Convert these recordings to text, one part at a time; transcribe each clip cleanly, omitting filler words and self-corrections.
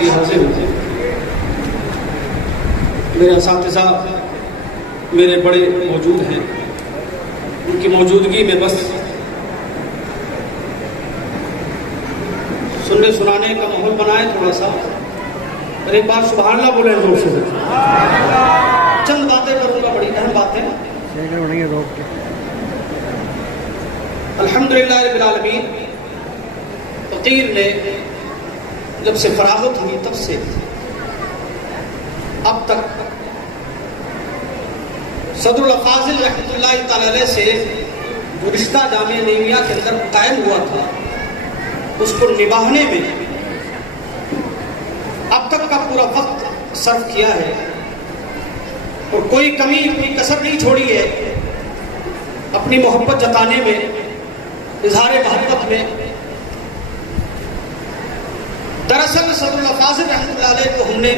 لیے حاضر ہوں. میرے اساتذہ میرے بڑے موجود ہیں، ان کی موجودگی میں بس سننے سنانے کا ماحول بنائے تھوڑا سا، اور ایک بار سبحان اللہ بولے زور سے. چند باتیں کروں گا، بڑی اہم باتیں. الحمدللہ رب العالمین. فقیر نے جب سے فراغت ہوئی تب سے اب تک صدر الفاضل رحمۃ اللہ تعالی علیہ سے جو رشتہ جامعہ نعیمیہ کے اندر قائم ہوا تھا اس کو نبھانے میں اب تک کا پورا وقت صرف کیا ہے، اور کوئی کمی کوئی کسر نہیں چھوڑی ہے اپنی محبت جتانے میں، اظہار محبت میں. دراصل صدر الفاضل رحمۃ اللہ علیہ کو ہم نے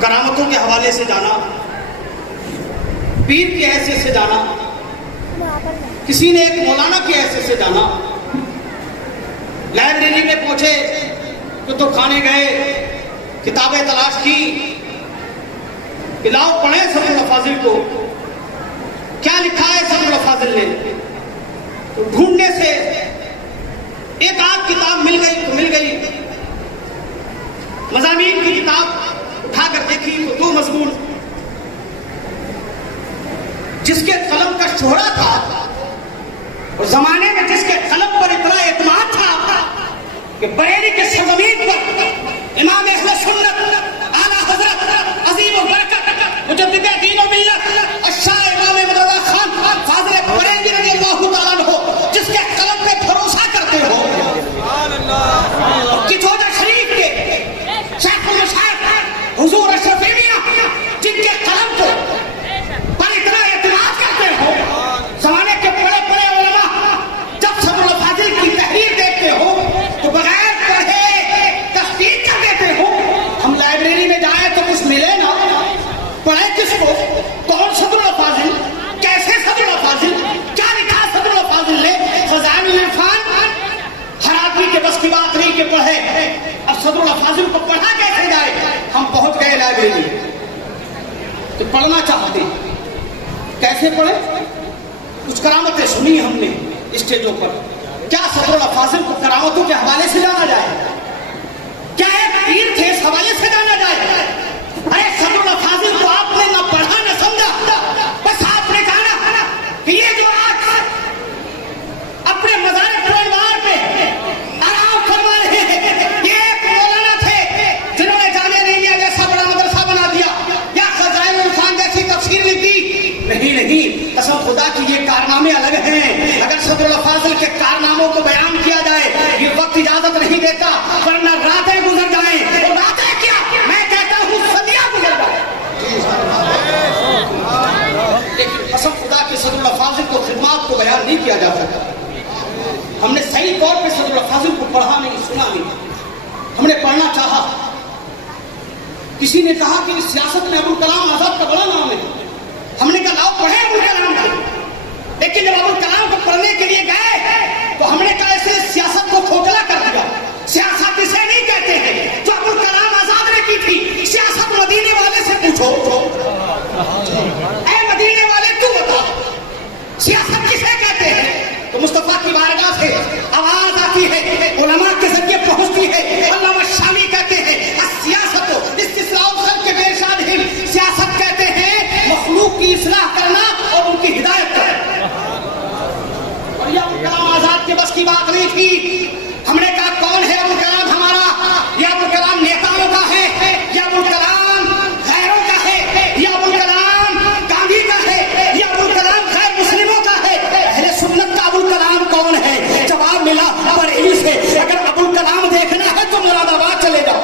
کرامتوں کے حوالے سے جانا، پیر کی حیثیت سے جانا، کسی نے ایک مولانا کی حیثیت سے جانا. لائبریری میں پہنچے کتب خانے گئے، کتابیں تلاش کی، لاؤ پڑھیں صدر الفاضل کو کیا لکھا ہے صدر الفاضل نے. تو ڈھونڈنے سے ایک آدھ کتاب مل گئی تو مل گئی. مضامین کی کتاب اٹھا کر دیکھی تو دو مضمون. جس کے قلم کا شہرہ تھا اور زمانے میں جس کے قلم پر اتنا اعتماد تھا کہ بریلی کے سرزمین پر امام اہل سنت اعلیٰ حضرت عظیم البرکت مجدد دین و ملت الشاہ امام مدرسہ خان فاضل بریلی رضی اللہ تعالیٰ عنہ جس کے قلم پہ بھروسہ کرتے ہو، کچھوجا شریف کے شیخ المشاہد حضور اشرف میاں جن کے قلم کو پر اتنا اعتماد کرتے ہو، زمانے کے بڑے بڑے علماء جب صدر الفاضل کی تحریر دیکھتے ہو تو بغیر پڑھے تصدیق کر دیتے ہو. ہم لائبریری میں جائیں تو کچھ ملے نا، پڑھے کس کو، کون صدر الفاضل، کیسے صدر الفاضل، کیا لکھا صدر الفاضل نے. خزائن العرفان ہر آدمی کے بس کی بات نہیں کہ پڑھے. اب صدر الفاضل کو پڑھا کیسے جائے. ہم پہنچ گئے لائبریری تو پڑھنا چاہتے ہیں، کیسے پڑھے. کچھ کرامتیں سنی ہم نے اسٹیجوں پر. کیا صدر الفاضل کو کرامتوں کے حوالے سے جانا جائے؟ کیا ایک پیر تھے اس حوالے سے جانا جائے؟ ارے صدر الفاضل کو آپ نے نہ پڑھا نہ سمجھا، بس آپ نے کہا کہ یہ جو آج اپنے مزار پروار پہ آرام فرما رہے ہیں یہ ایک مولانا تھے جنہوں نے جامعہ نعیمیہ جیسا بڑا مدرسہ بنا دیا یا خزائن العرفان جیسی تفسیر لکھی. نہیں، قسم خدا کی یہ کارنامے الگ ہیں. اگر صدر الفاضل کے کارناموں کو بیان کیا جائے یہ وقت اجازت نہیں دیتا، ورنہ راتیں گزر جائیں. اور راتیں کیا، میں کہتا ہوں صدیاں گزر جائیں. لیکن قسم خدا کی صدر الفاضل کو خدمات کو بیان نہیں کیا جا سکتا. ہم نے صحیح طور پہ صدر الفاضل کو پڑھا نہیں، سنا نہیں. ہم نے پڑھنا چاہا. کسی نے کہا کہ اس سیاست میں ابوالکلام آزاد کا بڑا نام ہے. ہم نے کہا لاؤ پڑھیں ابوالکلام کو. لیکن جب ابوالکلام کو پڑھنے کے لیے گئے تو ہم نے کہا اسے سیاست کو کھوکھلا کر دیا. سیاست اسے نہیں کہتے ہیں جو ابوالکلام آزاد نے کی تھی. سیاست مدینے والے سے پوچھو، اے مدینے والے تو بتا سیاست کسے کہتے ہیں. تو مصطفیٰ کی بارگاہ سے آواز آتی ہے، علماء کے ذریعے پہنچتی ہے. علامہ شامی کہتے ہیں السیاست استصلاح الخلق بارشادہم. سیاست کہتے ہیں مخلوق کی اصلاح کرنا اور ان کی ہدایت کرنا. اور یہ ابوالکلام آزاد کے بس کی بات نہیں تھی. ہم نے کہا کون ہے ابوالکلام ہمارا؟ یہ ابوالکلام نیتاؤں کا ہے، یہ ابوالکلام غیروں کا ہے، یہ ابوالکلام گاندھی کا ہے، یہ ابوالکلام غیر مسلموں کا ہے. اہل سنت کا ابوالکلام کون ہے؟ جواب ملا بریلی سے. اگر ابوالکلام دیکھنا ہے تو مراد آباد چلے جاؤ.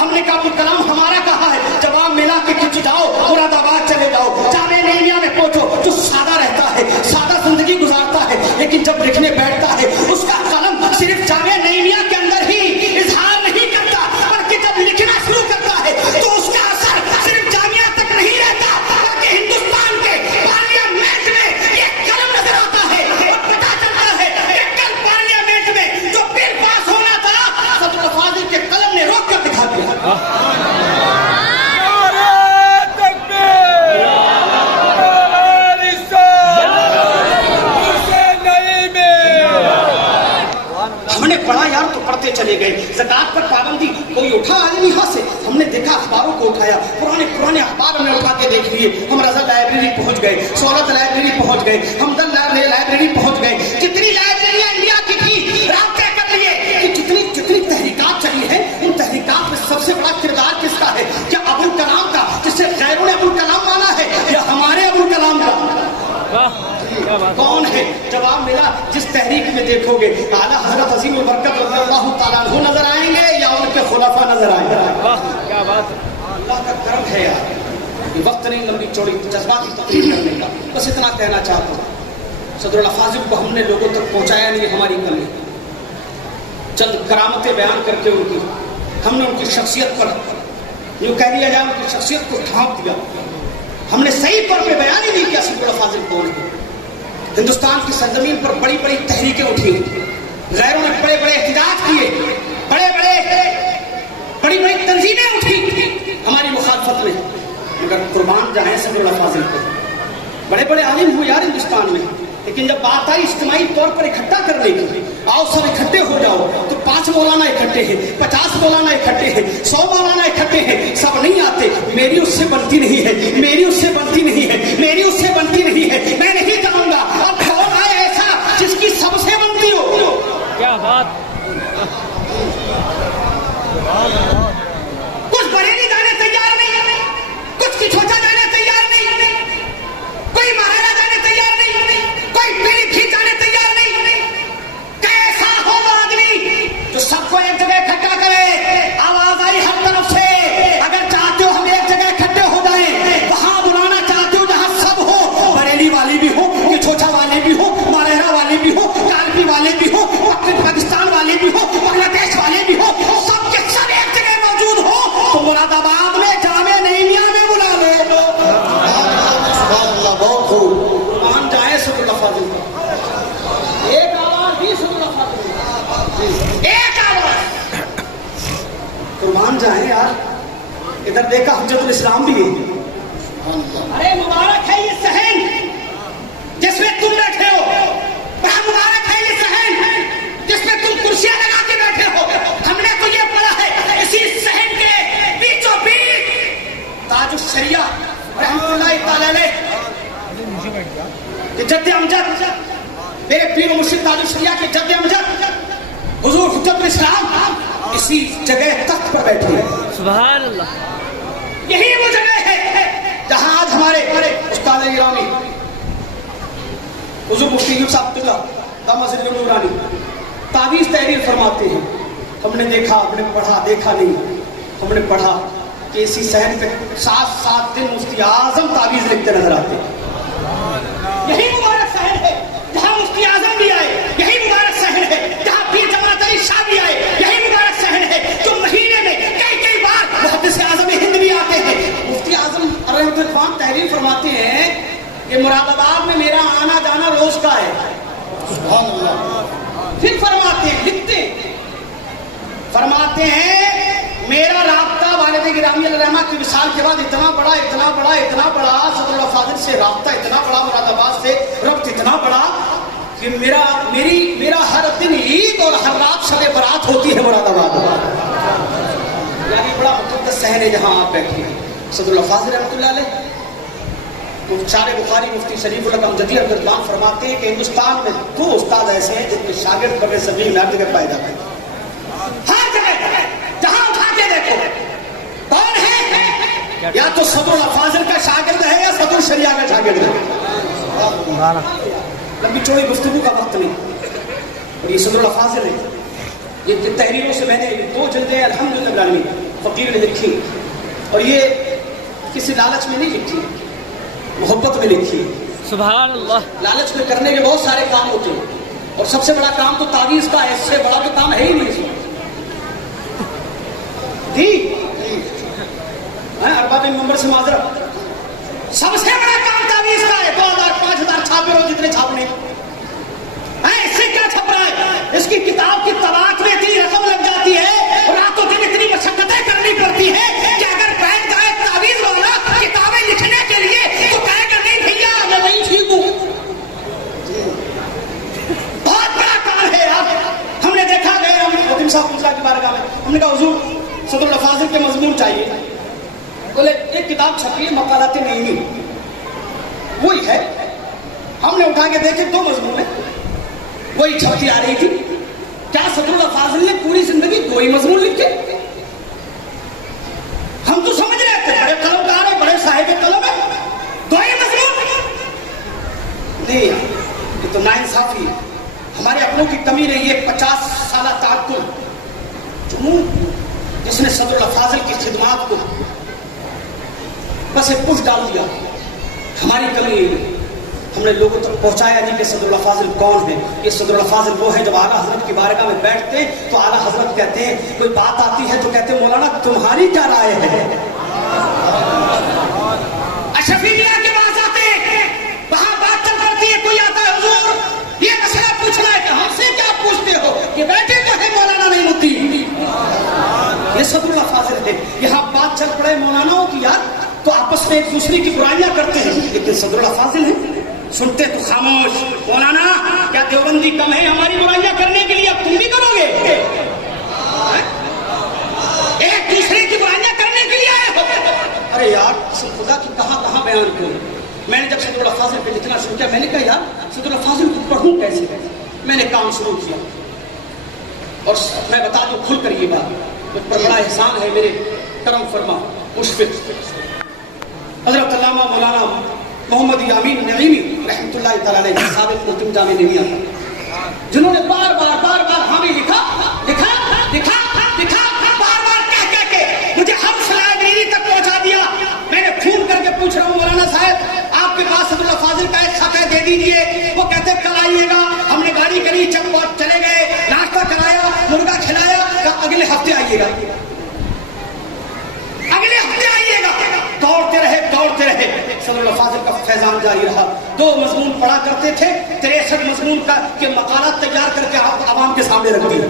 ہم نے کہا ابوالکلام ہمارا کہا ہے. جواب ملا کہ کچھ جاؤ مراد آباد چلے جاؤ. جامعہ نعیمیہ میں پہنچو. جو سادہ رہتا ہے، سادہ زندگی گزارتا ہے، لیکن جب لکھنے بیٹھتا ہے اس کا قلم صرف جامعہ نعیمیہ کے اندر ہی اظہار نہیں کرتا، بلکہ جب لکھنا شروع کرتا ہے تو اس کا اثر صرف جامعہ تک نہیں رہتا بلکہ ہندوستان کے پارلیمنٹ میں یہ قلم نظر آتا ہے. اور پتا چلتا ہے کہ کل پارلیمنٹ میں बढ़ते चले गए। ज़कात पर पाबंदी, कोई उठा आदमी हाथ से, हमने देखा अखबारों को उठाया, पुराने अखबार हमने उठा के देख लिए, हम रज़ा लाइब्रेरी पहुंच गए, सोलत लाइब्रेरी पहुंच गए, हमदन लाइब्रेरी पहुंच गए, जितनी लाइब्रेरियां इंडिया की थी राब्ते कर लिए कि जितनी तहरीकात चली है, उन तहरीकात में सबसे बड़ा किरदार किसका है? क्या अबुल कलाम का, जिससे गैरों ने अबुल कलाम माना है, या हमारे अबुल कलाम का? कौन है? जवाब मिला, जिस तहरीक में देखोगे आला हजरत अजीम बरकत रज़ियल्लाहु ताला अन्हु नजर आएंगे या उनके खुलाफा नजर आएंगे। क्या बात, अल्लाह का करम है यार। ये वक्त नहीं लंबी चौड़ी जज्बाती तकरीर करने का, बस इतना कहना चाहता हूँ। सदरुल अफाजिल को हमने लोगों तक पहुंचाया नहीं, हमारी कमी। चंद करामतें बयान करके उनकी हमने उनकी शख्सियत पर यूं कह दिया जाए, उनकी शख्सियत को ढांप दिया। हमने सही तौर पे बयान ही नहीं किया सदरुल अफाजिल कौन है। हिंदुस्तान की सरजमीन पर बड़ी बड़ी तहरीकें उठी, गैरों ने बड़े बड़े एहतजाज किए, बड़ी बड़ी तंजीमें उठी हमारी मुखालफत में, मगर कुर्बान जाए सदरुल अफाजिल को। बड़े बड़े आलिम हुए यार हिंदुस्तान में, लेकिन जब बात आई इज्तिमाई तौर पर इकट्ठा करने की, आओ सब इकट्ठे हो जाओ, तो 5 मौलाना इकट्ठे हैं, 50 मौलाना इकट्ठे हैं, 100 मौलाना इकट्ठे हैं, सब नहीं आते। मेरी उससे बनती नहीं है, मेरी उससे बनती नहीं है, मेरी उससे बनती नहीं है, मैं नहीं जाऊंगा। अब कौन आए ऐसा जिसकी सबसे बनती हो? क्या बात। कुछ बरेली जाने तैयार नहीं, कुछ किछोटा जाने तैयार नहीं, कोई महाराणा जाने तैयार नहीं, कोई पीलीभीत जाने तैयार नहीं। कैसा होगा आदमी जो सबको एक जगह इकट्ठा करे? आवाज आई हर तरफ से, अगर चाहते हो हम एक जगह इकट्ठे हो जाएं, वहां बुलाना चाहते हो जहां सब हो, बरेली वाली भी हो, किछोटा वाले भी हो, मारेरा वाले भी हो, कालपी वाले भी हो, पाकिस्तान वाले भी हो, बांग्लादेश वाले भी हो, सब के सब एक जगह मौजूद हो, तो मुरादाबाद में जामे नईमिया में बुला लो। बहुत खूब, मान जाए सदरुल अफाजिल को। एक आवाज भी सदरुल अफाजिल, एक आवाज, कुर्बान जाए यार। इधर देखा हुज्जतुल इस्लाम भी है। अरे मुबारक है ये सहन जिसमें तुम बैठे हो, बड़ा मुबारक है ये सहन जिसमें तुम कुर्सियां लगा के बैठे हो। हमने तो ये पढ़ा है, इसी सहन के बीचों बीच ताजुश शरिया रहमतुल्लाह तआला अलैह जद्द अमजद, मेरे पीर मुर्शिद ताजुश शरिया के जद्द अमजद हुजूर हुज्जतुल इस्लाम इसी जगह तख्त पर बैठे हैं। सुभान अल्लाह। यही वो जगह है जहां आज हमारे उस्ताद गिरामी हुजूर मुफ्ती यूसुफ साहब नूरानी तावीज़ तहरीर फरमाते हैं। हमने देखा, हमने पढ़ा, देखा नहीं, हमने पढ़ा कि इसी सहन पे 7-7 दिन मुफ्ती आजम तावीज़ लिखते नजर आते हैं। यही मुबारक सहन है जहां मुफ्ती आजम भी आए, यही मुबारक सहन है जहां पीर जमात अली शाह भी आए, यही मुबारक सहन है जो महीने में कई बार मुहद्दिस आज़म हिंद भी आते हैं। मुफ्ती आजम रहमतुल्लाह तहरीर फरमाते हैं कि मुरादाबाद में मेरा आना जाना रोज का है। सुभान अल्लाह। फिर फरमाते हैं, लिखते फरमाते हैं मेरा राब्ता वालिद गिरामी अलैहिर्रहमा की विसाल के बाद इतना बड़ा सदरुल अफाजिल से राब्ता इतना बड़ा, मुरादाबाद से रब्त इतना बड़ा कि मेरा हर दिन ईद और हर रात शब बरात होती है मुरादाबाद। यानी बड़ा मुक़द्दस शहर है जहां आप बैठे हैं। सदरुल अफाजिल रहमतुल्लाह अलैह शार बुखारी मुफ्ती शरीफुल अमजदी अब्दुल्लाह फरमाते हैं कि हिंदुस्तान में 2 उस्ताद ऐसे हैं जिनके शागिर्द बड़े सभी हर जगह पैदा हैं, हर जगह जहां उठा के देखो। कौन है? या तो सदरुल अफाजिल का शागिर्द है या सदरुल शरिया का शागिर्द है। लंबी चौड़ी गुफ्तगू का वक्त नहीं, और ये सदरुल अफाजिल है। ये तहरीरों से मैंने 2 जल्दें अल्हम्दुलिल्लाह फकीर ने लिखी, और ये किसी लालच में नहीं लिखी, मोहब्बत में लिखी। सुभान अल्लाह। लालच में करने के बहुत सारे काम होते हैं, और सबसे बड़ा काम तो तावीज़ का है, इससे बड़ा तो काम है ही नहीं इसमें। अरबाब मेंबर से माजरत, सबसे बड़ा काम तावीज़ का है। 2000-5000 छापे हो जितने छापने, इससे क्या छप रहा है? इसकी किताब की तबात में इतनी रकम लग जाती है, रातों दिन इतनी मशक्कतें करनी पड़ती है कि अगर बैठ जाए तावीज़ वाला किताबें लिखने के लिए तो कहेगा नहीं भैया मैं नहीं ठीक हूं। बहुत बड़ा काम है यार। हमने देखा गए मोहतरम साहब पूछा की बारगाह में, हमने कहा हुजूर सदरुल फाजिल के मजमून चाहिए। बोले एक किताब छपी है मकालाते नईमी, वही है। हमने उठा के देखे 2 मजमून है, वही छपती आ रही थी। क्या सदरुल फाजिल ने पूरी जिंदगी 2 ही मजमून लिखे? हम तो समझ रहे थे बड़े कलमकार है, बड़े साहिब कलम है, 2 ही मजमून नहीं। ये तो नाइंसाफी है, हमारे अपनों की कमी नहीं है। 50 साल ताकुल जुनून जिसने सदरुल फाजिल की खिदमात को बस एक पुश डाल दिया, हमारी कमी नहीं है। हमने लोगों तक पहुंचाया नहीं कि सदरुल फाजिल कौन है। ये सदरुल फाजिल वो है जब आला हजरत की बारगाह में बैठते तो आला हजरत कहते हैं, कोई बात आती है तो कहते हैं मौलाना तुम्हारी क्या राय है। अशरफी मियां के पास आते हैं, वहां बात चल पड़ती है, कोई आता है हुजूर ये मसला पूछना है कि हमसे क्या पूछते हो, ये बैठे तो है मौलाना नईमुद्दीन, ये सदरुल फाजिल है। यहाँ बात चल पड़े मौलानाओं की यार तो आपस में एक दूसरे की बुराइयां करते हैं, लेकिन सदरुल फाजिल है सुनते तो खामोश। मौलाना क्या देवबंदी कम है हमारी बुराइयां करने के लिए, अब तुम भी करोगे? एक दूसरे की बुराइयां करने के लिए आए हो? अरे यार खुदा की कहां कहां बयान करूं। मैंने जब सदरुल फाजिल पे लिखना शुरू किया, मैंने कहा यार सदरुल फाजिल को पढ़ूं कैसे। मैंने काम शुरू किया और मैं बता दूं खुल कर ये बात, पर बड़ा एहसान है मेरे करम फरमा मुशफिक हजरत अल्लामा मौलाना मोहम्मद यामीन नईमी रहमतुल्लाह तआला अलैह साबिक मुफ्ती जामे नईमिया, जिन्होंने बार बार हमें लिखा बार कह के मुझे हम लाइब्रेरी तक पहुंचा दिया। मैंने फोन करके पूछ रहा हूँ मौलाना साहब आपके पास सदरुल फाजिल का एक खत है, दे दीजिए। वो कहते कल आइएगा। हमने गाड़ी करी, चक चले गए, नाश्ता कराया, मुर्गा खिलाया, अगले हफ्ते आइएगा, अगले हफ्ते आइएगा। दौड़ते रहे सदरुल फाजिल का फैजान जारी रहा। 2 मजमून पढ़ा करते थे, 63 मजमून का के मकालात तैयार करके आप आवाम के सामने रख दिए।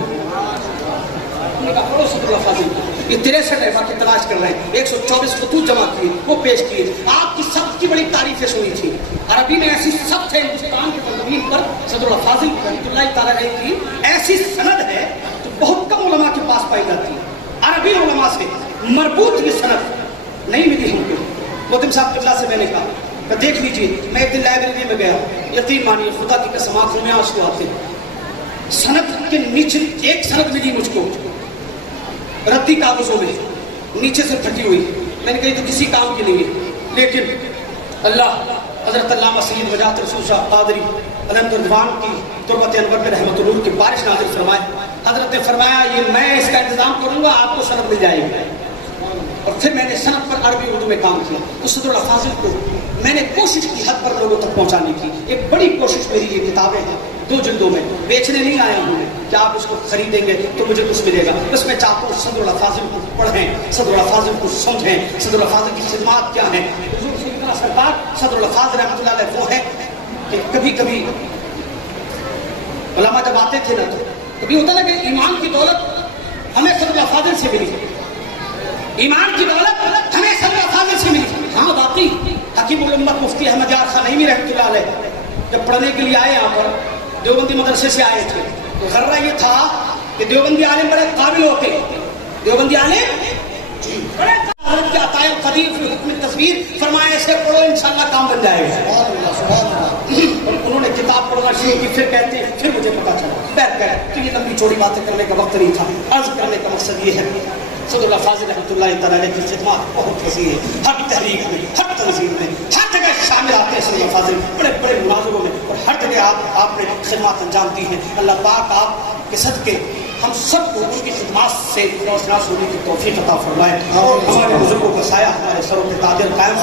सदरुल फाजिल ये 63 ऐसा की तलाश कर रहे हैं, 124 खतूत जमा किए, वो पेश किए। आपकी सबकी बड़ी तारीफें सुनी थी। अरबी में ऐसी सब थे हिंदुस्तान के ज़मीन पर सदरुल फाजिल रहमतुल्लाह तआला अलैह की ऐसी सनद है जो बहुत कम उलमा के पास पाई जाती है। अरबी उलमा से मरबूत ये सनद नहीं मिली हमको। मोहतरम साहब किबला से मैंने कहा देख लीजिए, मैं एक दिन लाइब्रेरी में गया, यकीन मानिए खुदा की कसम आंखों में आंसू आते। सनद के नीचे एक सनद मिली मुझको रद्दी कागजों में, नीचे से फटी हुई। मैंने कही तो किसी काम की नहीं है, लेकिन अल्लाह हजरत अल्लामा सैयद वजाहत रसूल साहब कादरी अलहमदुलिल्लाह की तुरबत अनवर पे रहमतुल नूर की बारिश नाज़िल फरमाए। हजरत ने फरमाया ये मैं इसका इंतजाम करूंगा, आपको सनद मिल जाएगी। और फिर मैंने सनद पर अरबी उर्दू में काम किया। तो सदरुल फाजिल को मैंने कोशिश की हद पर लोगों तक पहुंचाने की। एक बड़ी कोशिश मेरी ये किताबें हैं 2 जिल्दों में, बेचने नहीं आया हूँ मैं, क्या आप इसको खरीदेंगे तो मुझे कुछ मिलेगा। बस मैं चाहता हूँ सदरुल फाजिल को पढ़ें, सदरुल फाजिल को समझें, सदरुल फाजिल की खिदमत क्या है। सरकार सदरुल फाजिल रहमतुल्लाह अलैह वो है कि कभी कभी उलमा जब आते थे ना तो कभी होता ना कि ईमान की दौलत हमें सदरुल फाजिल से मिली, ईमान की दौलत हमें सदरुल फाजिल से मिली। हाँ बाकी हकीम उल उम्मत मुफ्ती अहमद यार खान नईमी रहमतुल्लाह अलैह जब पढ़ने के लिए आए यहाँ पर, देवबंदी मदरसे से आए थे, तो खर्रा ये था कि देवबंदी आलिम बड़े काबिल होते, देवबंदी आलिम बड़े क्या तायल कदीर तस्वीर फरमाए ऐसे पढ़ो इंशाल्लाह काम बन जाएगा। उन्होंने किताब पढ़ना शुरू की, फिर कहते हैं फिर मुझे पता चला बैठ कर। तो ये लंबी चौड़ी बातें करने का वक्त नहीं था। अर्ज करने का मकसद ये है सदरुल फाजिल रहमतुल्लाह तआला अलैह की खिदमत बहुत वसी है। हर तहरीक में, हर तंजीम में, हर जगह शामिल आते हैं सदरुल फाजिल, बड़े बड़े मुनाज़रों में, और हर जगह आपने खिदमत अंजाम दी है। अल्लाह पाक आपके सदके हम सबको उनकी खिदमत से रोशनास होने की तौफीक अता फरमाए और हमारे बुजुर्गों का साया हमारे सरों पे ताज कायम